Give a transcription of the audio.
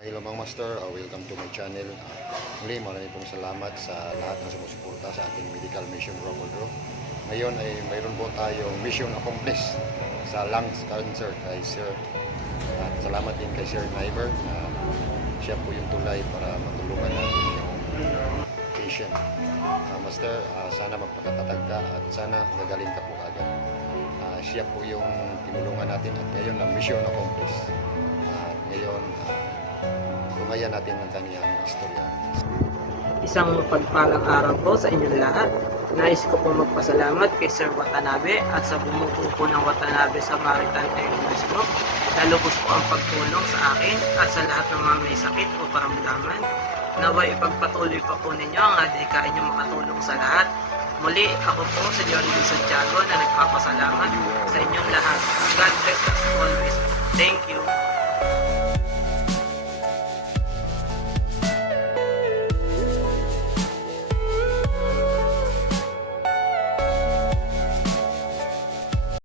Hello mga master, welcome to my channel. Muli marami pong salamat sa lahat ng sumusuporta sa ating medical mission Raffle Draw. Ngayon ay mayroon po tayong mission accomplished sa lungs cancer kay Sir. At salamat din kay Sir Naiver na siya po yung tulay para matulungan natin yung patient. Master, sana magpakatatag ka at sana gagaling ka po agad. Siya po yung tinulungan natin at ngayon ang mission accomplished. At ngayon, lumayan natin ang kanyang istorya. Isang pagpalang araw po sa inyong lahat. Nais ko po magpasalamat kay Sir Watanabe at sa bumubuo po ng Watanabe sa Maritime Technology Group na lubos po ang pagtulong sa akin at sa lahat ng mga may sakit o karamdaman. Naway ipagpatuloy pa po ninyo ang adhikain nyo makatulong sa lahat. Muli, ako po si Leonel Santiago na nagpapasalamat sa inyong lahat. God bless us always. Thank you.